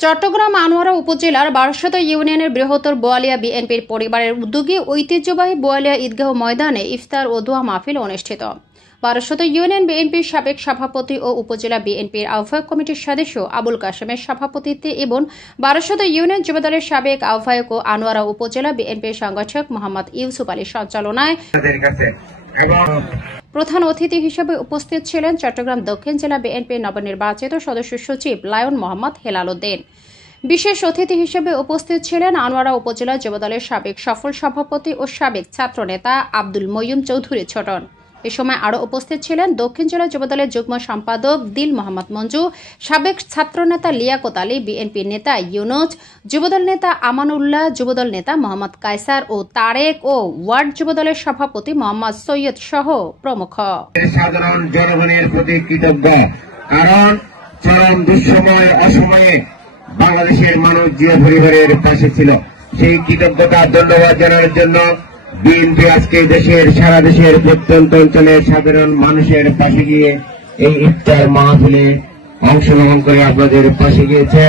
চট্টগ্রাম আনোয়ারা উপজেলার বারাসত ইউনিয়নের বৃহত্তর বোয়ালিয়া বিএনপির পরিবারের উদ্যোগে ঐতিহ্যবাহী বোয়ালিয়া ঈদগাহ ময়দানে ইফতার ও দোয়া মাহফিল অনুষ্ঠিত। বারাসত ইউনিয়ন বিএনপির সাবেক সভাপতি ও উপজেলা বিএনপির আহ্বায়ক কমিটির সদস্য আবুল কাশেমের সভাপতিত্বে এবং বারাসত ইউনিয়ন যুবদলের সাবেক আহ্বায়ক ও আনোয়ারা উপজেলা বিএনপির সংগঠক মোহাম্মদ ইউসুফ আলীর সঞ্চালনায় প্রধান অতিথি হিসেবে উপস্থিত ছিলেন চট্টগ্রাম দক্ষিণ জেলা বিএনপির নবনির্বাচিত সদস্য সচিব লায়ন মোহাম্মদ হেলাল উদ্দিন। বিশেষ অতিথি হিসেবে উপস্থিত ছিলেন আনোয়ারা উপজেলা যুবদলের সাবেক সফল সভাপতি ও সাবেক ছাত্রনেতা আব্দুল মইয়ুম চৌধুরী ছোটন। এ সময় আরও উপস্থিত ছিলেন দক্ষিণ জেলা যুবদলের যুগ্ম সম্পাদক দিল মোহাম্মদ মঞ্জু, সাবেক ছাত্রনেতা লিয়াকত আলী, বিএনপি নেতা ইউনুস, যুবদল নেতা আমানুল্লাহ, যুবদল নেতা মোহাম্মদ কায়সার ও তারেক ও ওয়ার্ড যুবদলের সভাপতি মোহাম্মদ সৈয়দ সহ প্রমুখ। সাধারণ জনগণের প্রতি কৃতজ্ঞ, কারণ চরম দুঃসময় অসময়ে বাংলাদেশের মানুষ জিও পরিবারের পাশে ছিল। সেই কৃতজ্ঞতা ধন্যবাদ জানানোর জন্য বিএনপি আজকে সারা দেশের প্রত্যন্ত অঞ্চলের সাধারণ মানুষের পাশে গিয়ে এই ইফতার মাহফিলে অংশগ্রহণ করে আপনাদের পাশে গিয়েছে।